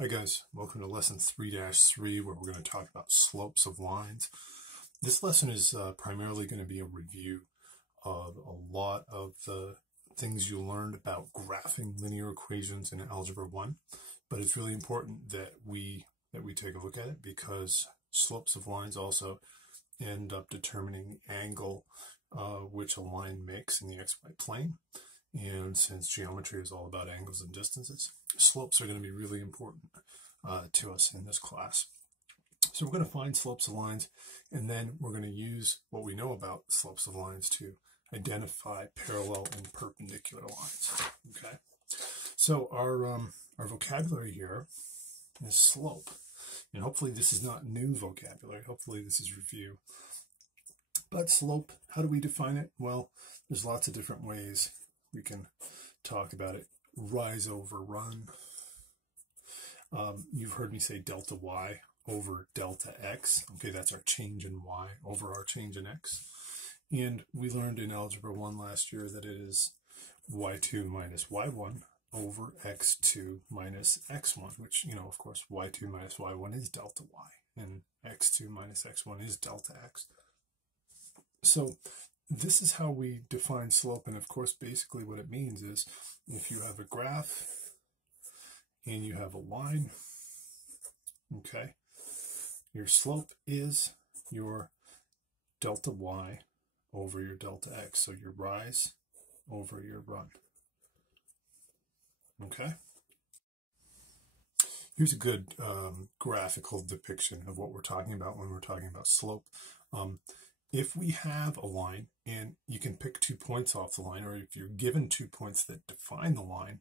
Hi guys, welcome to lesson 3-3 where we're going to talk about slopes of lines. This lesson is primarily going to be a review of a lot of the things you learned about graphing linear equations in Algebra 1, but it's really important that we take a look at it because slopes of lines also end up determining the angle which a line makes in the xy plane. And since geometry is all about angles and distances, slopes are going to be really important to us in this class. So we're going to find slopes of lines, and then we're going to use what we know about slopes of lines to identify parallel and perpendicular lines. Okay, so our vocabulary here is slope, and hopefully this is not new vocabulary. Hopefully this is review. But slope, how do we define it? Well, there's lots of different ways we can talk about it. Rise over run. You've heard me say delta y over delta x. Okay, that's our change in y over our change in x. And we learned in Algebra 1 last year that it is y2 minus y1 over x2 minus x1, which, of course, y2 minus y1 is delta y, and x2 minus x1 is delta x. So this is how we define slope, and of course basically what it means is if you have a graph and you have a line, okay, your slope is your delta y over your delta x, so your rise over your run. Okay, here's a good graphical depiction of what we're talking about when we're talking about slope. If we have a line and you can pick 2 points off the line, or if you're given 2 points that define the line,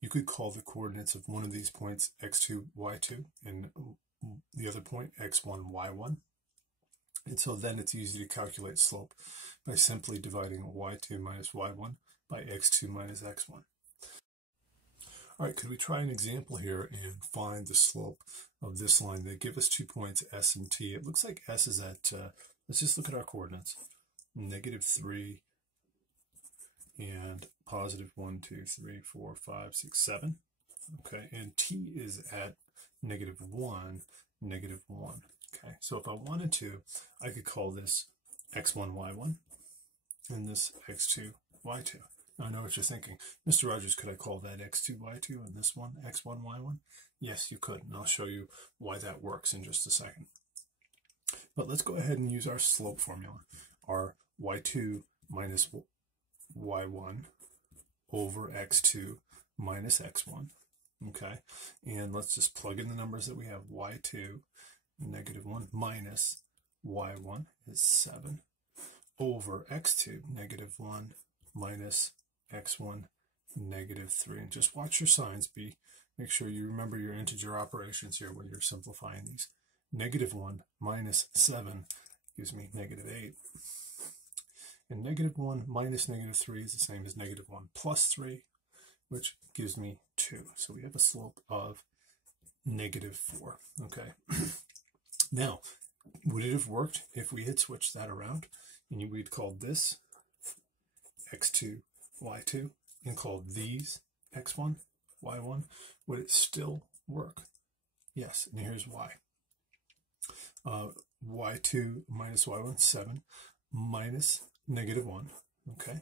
you could call the coordinates of one of these points x2, y2, and the other point x1, y1. And so then it's easy to calculate slope by simply dividing y2 minus y1 by x2 minus x1. All right, could we try an example here and find the slope of this line? They give us 2 points, S and T. It looks like S is at, let's just look at our coordinates, -3 and positive 1, 2, 3, 4, 5, 6, 7. Okay, and T is at -1, -1. Okay, so if I wanted to, I could call this x1, y1, and this x2, y2. I know what you're thinking. Mr. Rogers, could I call that x2, y2 and this one x1, y1? Yes, you could, and I'll show you why that works in just a second. But let's go ahead and use our slope formula. Our y2 minus y1 over x2 minus x1. Okay, and let's just plug in the numbers that we have. y2, -1, minus y1 is 7 over x2, -1, minus x1, -3. And just watch your signs. Make sure you remember your integer operations here when you're simplifying these. -1 minus 7 gives me -8. And -1 minus -3 is the same as -1 plus 3, which gives me 2. So we have a slope of -4. Okay. Now, would it have worked if we had switched that around and we'd called this x2, y2, and called these x1, y1? Would it still work? Yes, and here's why. y2 minus y1, 7, minus -1, okay,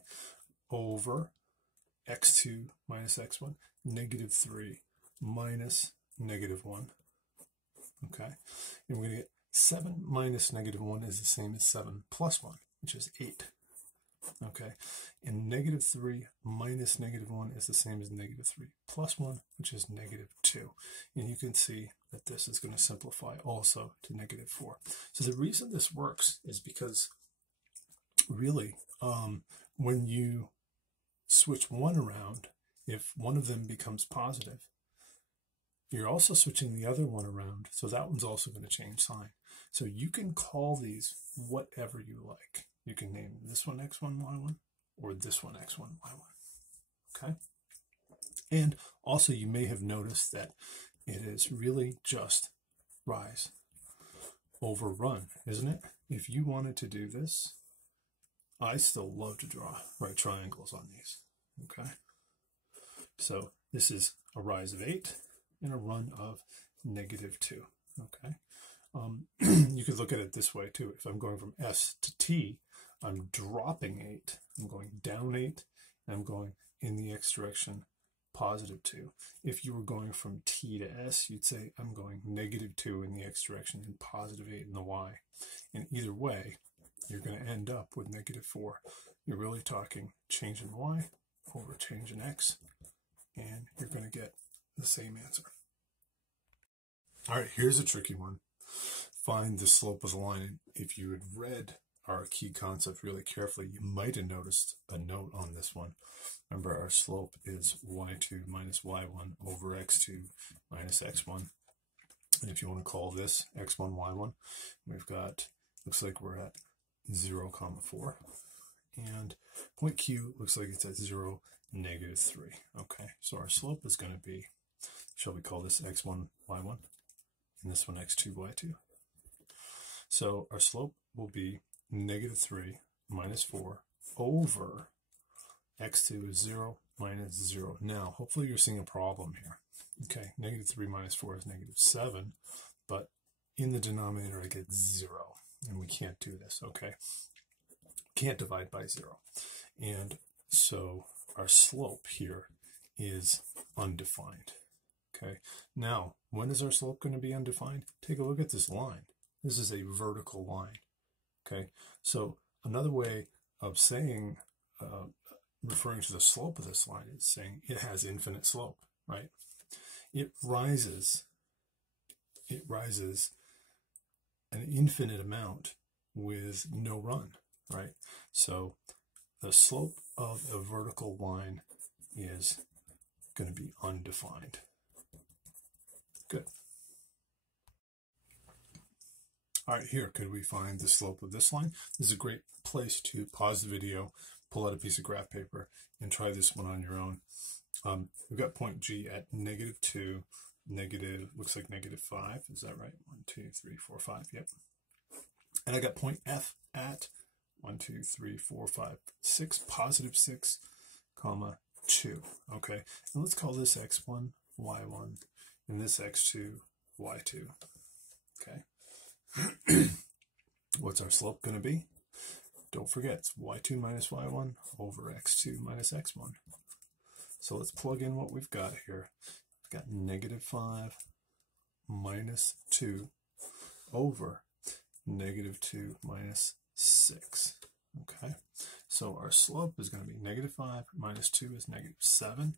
over x2 minus x1, -3, minus -1, okay, and we're going to get 7 minus -1 is the same as 7 plus 1, which is 8. Okay, and -3 minus -1 is the same as -3 plus 1, which is -2. And you can see that this is going to simplify also to -4. So the reason this works is because really, when you switch one around, if one of them becomes positive, you're also switching the other one around, so that one's also going to change sign. So you can call these whatever you like. You can name this one x1, y1, or this one x1, y1, okay? And also you may have noticed that it is really just rise over run, isn't it? If you wanted to do this, I still love to draw right triangles on these, okay? So this is a rise of 8, and a run of -2. Okay, you could look at it this way too. If I'm going from S to T, I'm dropping 8. I'm going down 8, and I'm going in the x direction, +2. If you were going from T to S, you'd say I'm going -2 in the x direction and +8 in the y. And either way, you're going to end up with -4. You're really talking change in y over change in x, and you're going to get the same answer. All right, here's a tricky one. Find the slope of the line. If you had read our key concept really carefully, you might have noticed a note on this one. Remember, our slope is y2 minus y1 over x2 minus x1. And if you want to call this x1, y1, we've got, looks like we're at 0, 4. And point Q looks like it's at 0, -3. Okay, so our slope is going to be, shall we call this x1, y1, and this one x2, y2. So our slope will be -3 minus 4 over x2 is 0 minus 0. Now, hopefully you're seeing a problem here. Okay, -3 minus 4 is -7, but in the denominator I get 0, and we can't do this, okay? Can't divide by 0. And so our slope here is undefined. Okay, now when is our slope going to be undefined? Take a look at this line. This is a vertical line. Okay, so another way of saying, referring to the slope of this line is saying it has infinite slope, right? It rises an infinite amount with no run, right? So the slope of a vertical line is going to be undefined. Good. All right, here, could we find the slope of this line? This is a great place to pause the video, pull out a piece of graph paper, and try this one on your own. We've got point G at -2, looks like -5. Is that right? 1, 2, 3, 4, 5. Yep. And I got point F at 1, 2, 3, 4, 5, 6, +6, 2. Okay, and let's call this x1, y1, and this x2, y2. Okay. What's our slope going to be? Don't forget, it's y2 minus y1 over x2 minus x1. So let's plug in what we've got here. We've got -5 minus 2 over -2 minus 6. Okay, so our slope is going to be -5 minus 2 is -7,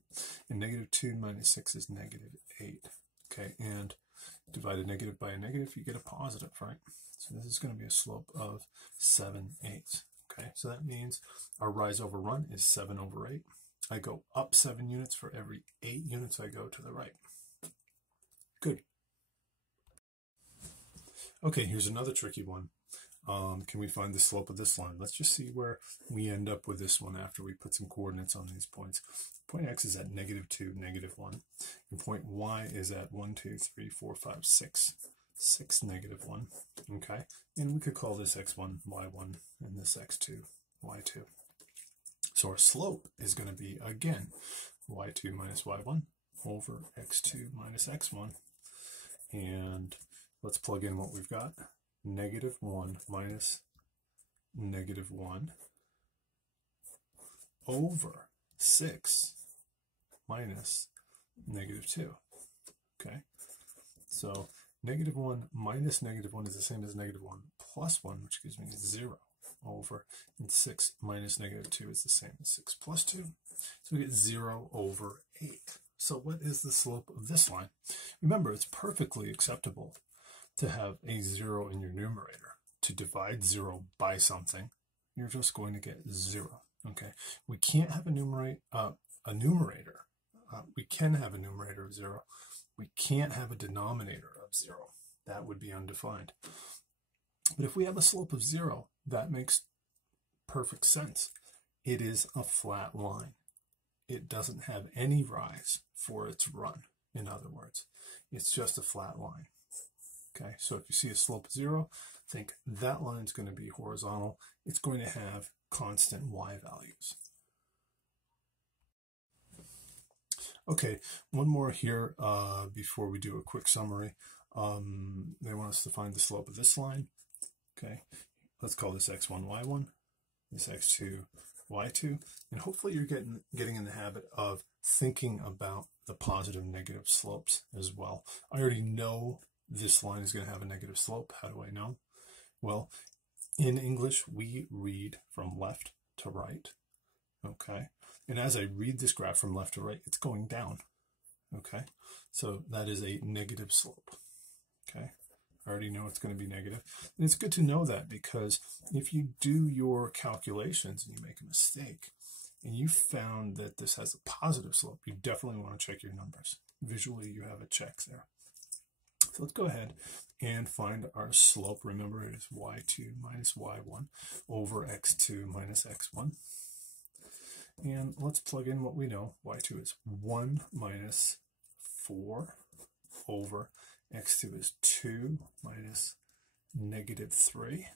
and -2 minus 6 is -8. Okay, and divide a negative by a negative, you get a positive, right? So this is going to be a slope of 7/8. Okay, so that means our rise over run is 7/8. I go up 7 units for every 8 units I go to the right. Good. Okay, here's another tricky one. Can we find the slope of this line? Let's just see where we end up with this one after we put some coordinates on these points. Point X is at -2, -1. And point Y is at 1, 2, 3, 4, 5, 6. 6, -1. Okay, and we could call this x1, y1, and this x2, y2. So our slope is going to be, again, y2 minus y1 over x2 minus x1. And let's plug in what we've got. -1 minus -1 over 6 minus -2. Okay, so -1 minus -1 is the same as -1 plus 1, which gives me 0 over, and 6 minus -2 is the same as 6 plus 2. So we get 0 over 8. So what is the slope of this line? Remember, it's perfectly acceptable to have a 0 in your numerator. To divide 0 by something, you're just going to get 0. Okay, we can't have a numerator. We can have a numerator of 0. We can't have a denominator of 0. That would be undefined. But if we have a slope of 0, that makes perfect sense. It is a flat line. It doesn't have any rise for its run. In other words, it's just a flat line. Okay, so if you see a slope of 0, think that line is going to be horizontal. It's going to have constant y values. Okay, one more here before we do a quick summary. They want us to find the slope of this line. Okay, let's call this x1, y1, this x2, y2, and hopefully you're getting in the habit of thinking about the positive and negative slopes as well. I already know this line is going to have a negative slope. How do I know? Well, in English, we read from left to right, okay? And as I read this graph from left to right, it's going down, okay? So that is a negative slope, okay? I already know it's going to be negative. And it's good to know that, because if you do your calculations and you make a mistake and you found that this has a positive slope, you definitely want to check your numbers. Visually, you have a check there. So let's go ahead and find our slope. Remember, it is y2 minus y1 over x2 minus x1. And let's plug in what we know. Y2 is 1 minus 4 over x2 is 2 minus negative 3.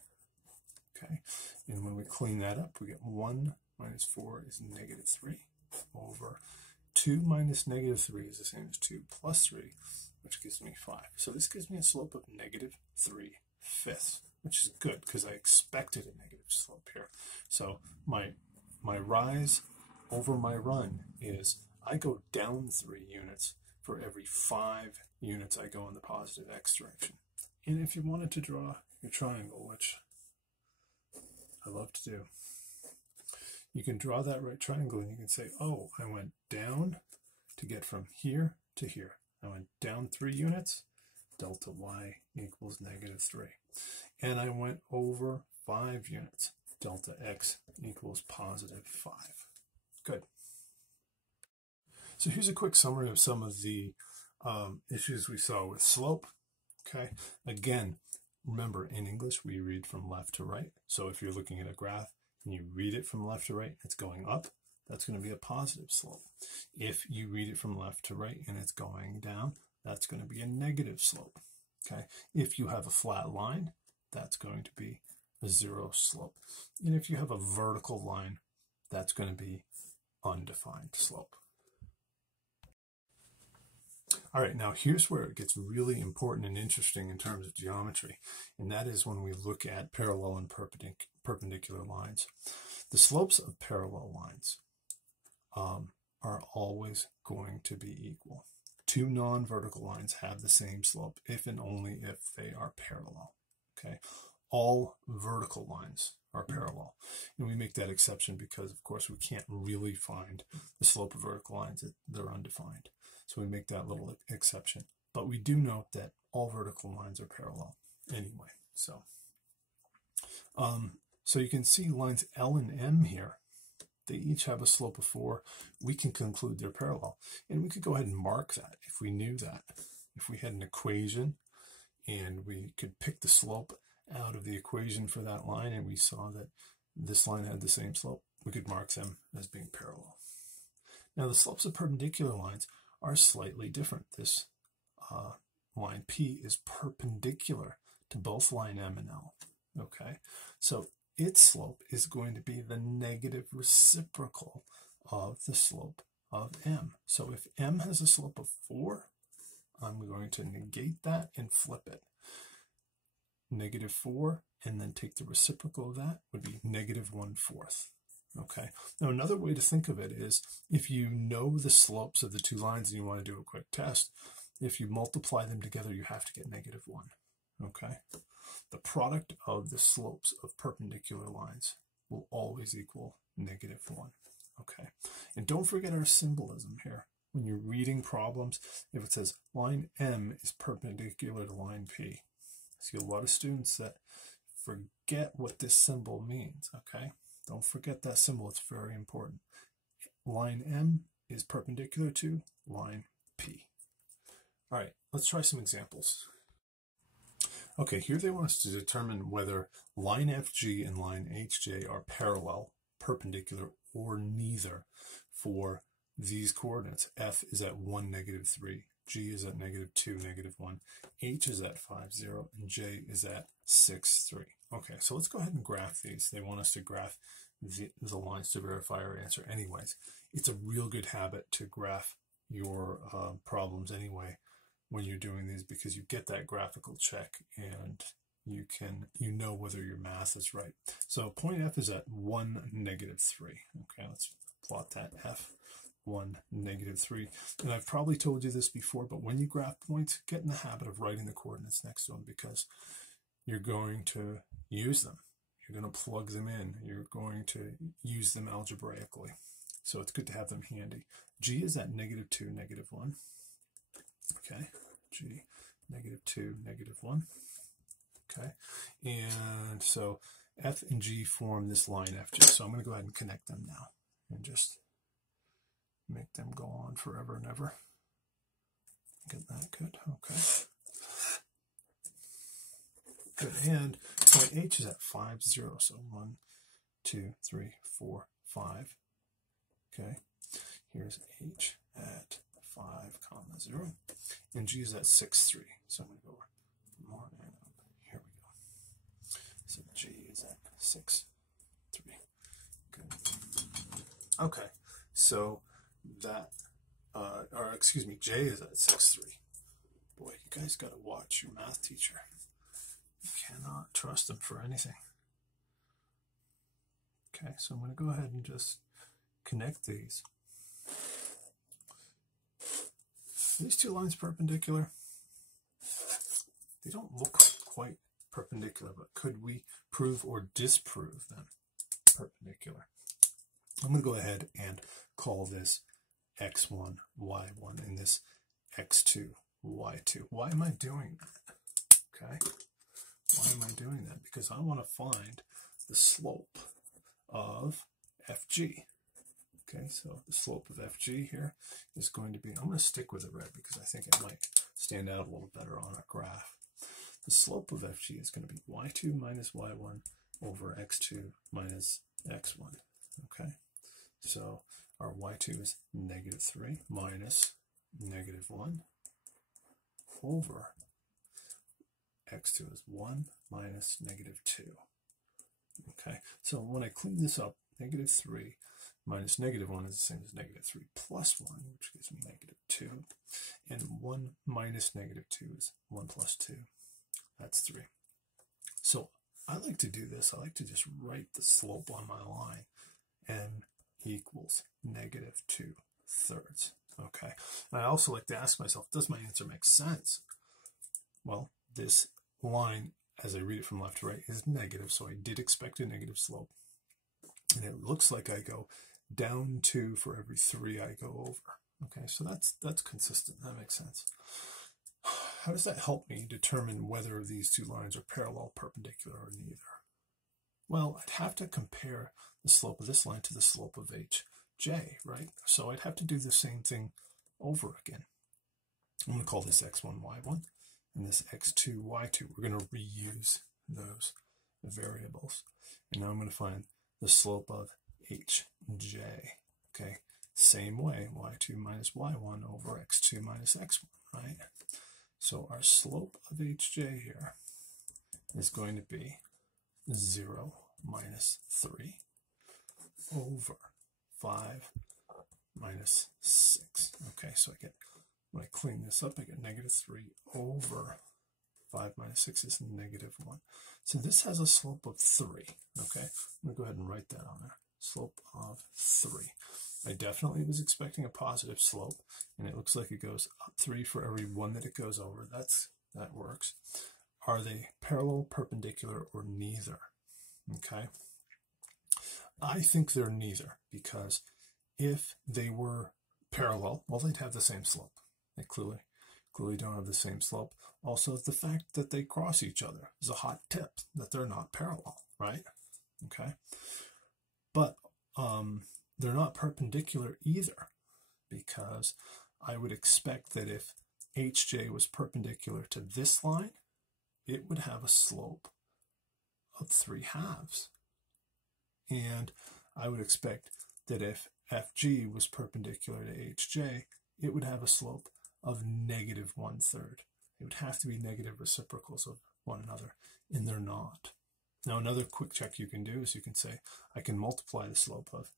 Okay, and when we clean that up, we get 1 minus 4 is negative 3 over 2 minus negative 3 is the same as 2 plus 3, which gives me 5. So this gives me a slope of negative 3/5, which is good because I expected a negative slope here. So my rise over my run is I go down 3 units for every 5 units I go in the positive x direction. And if you wanted to draw your triangle, which I love to do, you can draw that right triangle and you can say, oh, I went down to get from here to here. I went down 3 units, delta y equals negative 3. And I went over 5 units, delta x equals positive 5. Good. So here's a quick summary of some of the issues we saw with slope. Okay, again, remember in English we read from left to right. So if you're looking at a graph and you read it from left to right, it's going up, that's going to be a positive slope. If you read it from left to right and it's going down, that's going to be a negative slope. Okay, if you have a flat line, that's going to be a 0 slope. And if you have a vertical line, that's going to be undefined slope. All right, now here's where it gets really important and interesting in terms of geometry, and that is when we look at parallel and perpendicular lines. The slopes of parallel lines are always going to be equal. 2 non-vertical lines have the same slope if and only if they are parallel. Okay, all vertical lines are parallel, and we make that exception because, of course, we can't really find the slope of vertical lines; they're undefined. So we make that little exception. But we do note that all vertical lines are parallel anyway. So, so you can see lines L and M here. They each have a slope of 4. We can conclude they're parallel. And we could go ahead and mark that if we knew that. If we had an equation and we could pick the slope out of the equation for that line and we saw that this line had the same slope, we could mark them as being parallel. Now the slopes of perpendicular lines are slightly different. This line P is perpendicular to both line M and L. Okay, so its slope is going to be the negative reciprocal of the slope of M. So if M has a slope of 4, I'm going to negate that and flip it. Negative 4, and then take the reciprocal of that would be negative 1/4. Okay, now another way to think of it is if you know the slopes of the 2 lines and you want to do a quick test, if you multiply them together, you have to get negative 1. Okay, the product of the slopes of perpendicular lines will always equal negative 1. Okay, and don't forget our symbolism here. When you're reading problems, if it says line M is perpendicular to line P, I see a lot of students that forget what this symbol means. Okay, don't forget that symbol, it's very important. Line M is perpendicular to line P. All right, let's try some examples. Okay, here they want us to determine whether line FG and line HJ are parallel, perpendicular, or neither for these coordinates. F is at 1, -3, G is at -2, -1, H is at 5, 0, and J is at 6, 3. Okay, so let's go ahead and graph these. They want us to graph the lines to verify our answer anyways. It's a real good habit to graph your problems anyway when you're doing these, because you get that graphical check and you know whether your math is right. So point F is at 1, -3. Okay, let's plot that F, 1, -3. And I've probably told you this before, but when you graph points, get in the habit of writing the coordinates next to them, because you're going to use them. You're going to plug them in. You're going to use them algebraically. So it's good to have them handy. G is at -2, -1. Okay, G, -2, -1. Okay, and so F and G form this line FG. So I'm going to go ahead and connect them now and just make them go on forever and ever. Get that good. Okay. Good. And point H is at 5, 0. So 1, 2, 3, 4, 5. Okay. Here's H at 5, 0. And G is at 6, 3. So I'm going to go more and up. Here we go. So G is at 6, 3. Good. Okay. So that, or excuse me, J is at 6, 3. Boy, you guys got to watch your math teacher. You cannot trust them for anything. Okay, so I'm going to go ahead and just connect these. These two lines perpendicular. They don't look quite perpendicular, but could we prove or disprove them perpendicular? I'm going to go ahead and call this x1, y1, and this x2, y2. Why am I doing that? Okay. Why am I doing that? Because I want to find the slope of FG. Okay, so the slope of FG here is going to be, I'm going to stick with the red because I think it might stand out a little better on our graph. The slope of FG is going to be y2 minus y1 over x2 minus x1. Okay, so our y2 is -3 minus -1 over x2 is 1 minus -2. Okay, so when I clean this up, -3 minus -1 is the same as -3 plus 1, which gives me -2. And 1 minus -2 is 1 plus 2. That's 3. So I like to do this. I like to just write the slope on my line. N equals -2/3. Okay, and I also like to ask myself, does my answer make sense? Well, this line, as I read it from left to right, is negative, so I did expect a negative slope. And it looks like I go down 2 for every 3 I go over. Okay, so that's consistent. That makes sense. How does that help me determine whether these two lines are parallel, perpendicular, or neither? Well, I'd have to compare the slope of this line to the slope of HJ, right? So I'd have to do the same thing over again. I'm going to call this x1, y1, and this x2, y2. We're going to reuse those variables. And now I'm going to find the slope of HJ. Okay, same way, y2 minus y1 over x2 minus x1, right? So our slope of HJ here is going to be 0 minus 3 over 5 minus 6. Okay, so when I clean this up, I get -3 over 5 minus 6 is -1. So this has a slope of 3. Okay, I'm going to go ahead and write that on there. Slope of 3. I definitely was expecting a positive slope, and it looks like it goes up 3 for every 1 that it goes over. That works. Are they parallel, perpendicular, or neither? Okay. I think they're neither, because if they were parallel, well, they'd have the same slope. They clearly don't have the same slope. Also, the fact that they cross each other is a hot tip that they're not parallel, right? Okay. But they're not perpendicular either, because I would expect that if HJ was perpendicular to this line, it would have a slope of 3/2. And I would expect that if FG was perpendicular to HJ, it would have a slope of -1/3. It would have to be negative reciprocals of one another, and they're not. Now, another quick check you can do is you can say, I can multiply the slope of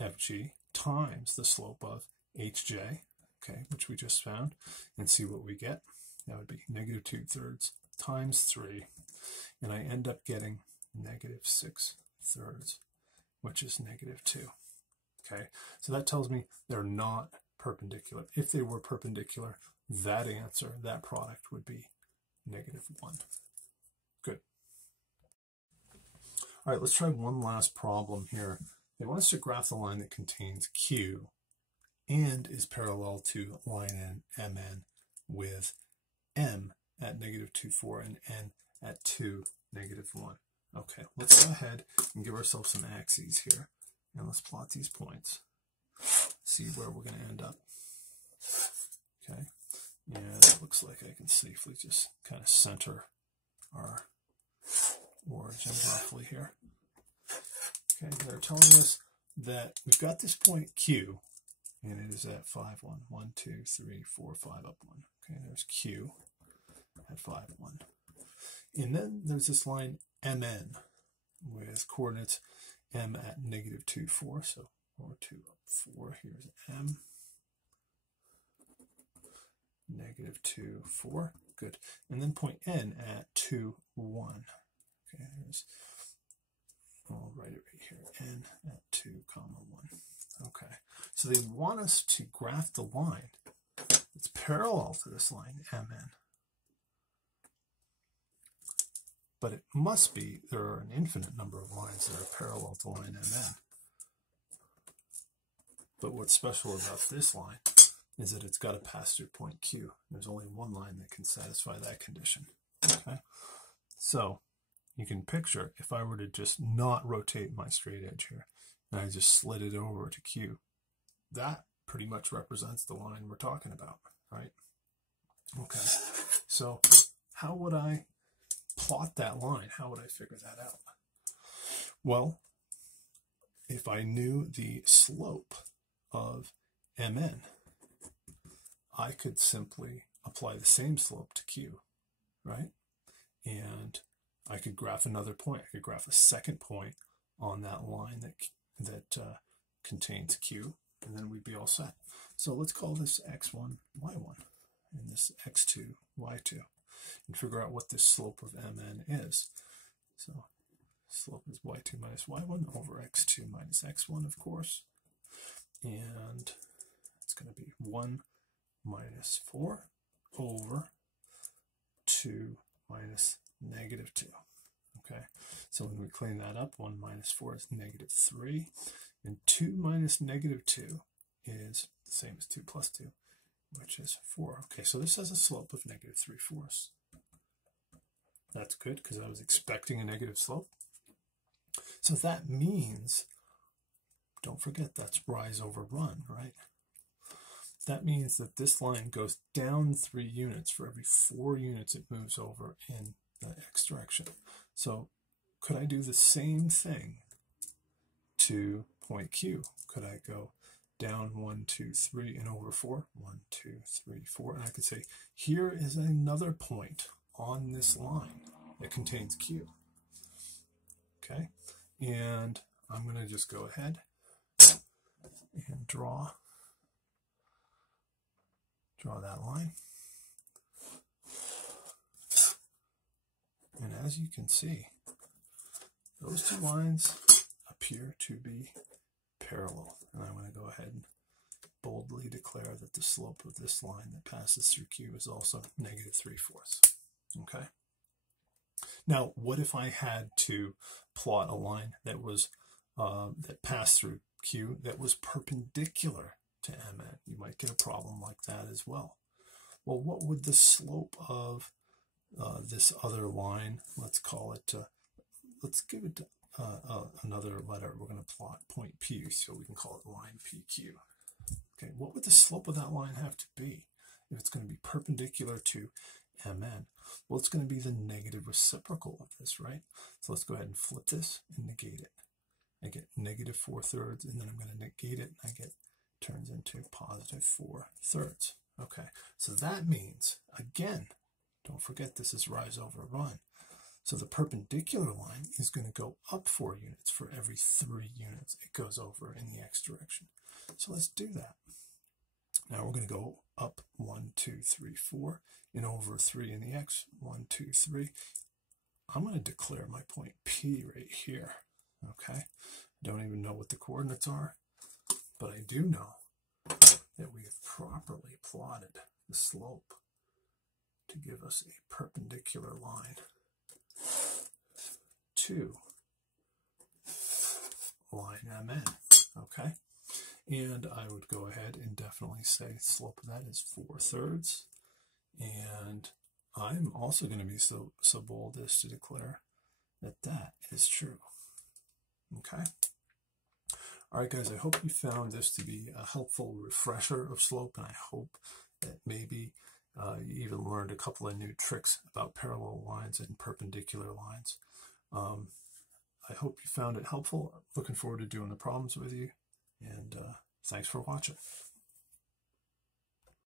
FG times the slope of HJ, okay, which we just found, and see what we get. That would be negative 2/3 times 3, and I end up getting negative 6/3, which is negative 2. Okay, so that tells me they're not perpendicular. If they were perpendicular, that answer, that product would be negative 1. Good. All right, let's try one last problem here. They want us to graph the line that contains Q and is parallel to line MN with M at negative 2, 4 and N at 2, negative 1. Okay, let's go ahead and give ourselves some axes here. And let's plot these points. See where we're going to end up. Okay, and it looks like I can safely just kind of center our origin roughly here. Okay, they're telling us that we've got this point Q, and it is at 5, 1, 1, 2, 3, 4, 5 up 1. Okay, there's Q at 5, 1. And then there's this line MN with coordinates M at negative 2, 4. So 4, 2 up 4. Here's M. Negative 2, 4. Good. And then point N at 2, 1. Okay, there's, I'll write it right here, N at 2, 1. Okay, so they want us to graph the line that's parallel to this line, MN. But it must be, there are an infinite number of lines that are parallel to line MN. But what's special about this line is that it's got to pass through point Q. There's only one line that can satisfy that condition. Okay, so you can picture if I were to just not rotate my straight edge here, and I just slid it over to Q, that pretty much represents the line we're talking about, right? Okay, so how would I plot that line? How would I figure that out? Well, if I knew the slope of MN, I could simply apply the same slope to Q, right? And I could graph another point. I could graph a second point on that line that contains Q, and then we'd be all set. So let's call this x1, y1, and this x2, y2, and figure out what this slope of MN is. So slope is y2 minus y1 over x2 minus x1, of course. And it's going to be 1 minus 4 over 2 minus negative 2. Okay, so when we clean that up, 1 minus 4 is negative 3, and 2 minus negative 2 is the same as 2 plus 2, which is 4. Okay, so this has a slope of negative 3/4. That's good because I was expecting a negative slope. So that means, don't forget that's rise over run, right? That means that this line goes down 3 units for every 4 units it moves over in the x direction. So could I do the same thing to point Q? Could I go down 1, 2, 3 and over 4? 1, 2, 3, 4. And I could say, here is another point on this line that contains Q. Okay, and I'm going to just go ahead and draw that line. And as you can see, those two lines appear to be parallel. And I'm going to go ahead and boldly declare that the slope of this line that passes through Q is also negative 3/4. Okay. Now, what if I had to plot a line that was that passed through Q that was perpendicular to MN? You might get a problem like that as well. Well, what would the slope of this other line, let's call it, let's give it another letter. We're going to plot point P, so we can call it line PQ. Okay, what would the slope of that line have to be if it's going to be perpendicular to MN? Well, it's going to be the negative reciprocal of this, right? So let's go ahead and flip this and negate it. I get negative 4/3, and then I'm going to negate it, and I get turns into positive 4/3. Okay, so that means, again, don't forget this is rise over run. So the perpendicular line is going to go up 4 units for every 3 units it goes over in the x direction. So let's do that. Now we're going to go up 1, 2, 3, 4, and over 3 in the x. 1, 2, 3. I'm going to declare my point P right here. Okay, I don't even know what the coordinates are, but I do know that we have properly plotted the slope to give us a perpendicular line to line MN. Okay, and I would go ahead and definitely say the slope of that is 4/3, and I'm also going to be so bold as to declare that that is true. Okay. All right, guys, I hope you found this to be a helpful refresher of slope, and I hope that maybe you even learned a couple of new tricks about parallel lines and perpendicular lines. I hope you found it helpful. Looking forward to doing the problems with you, and thanks for watching.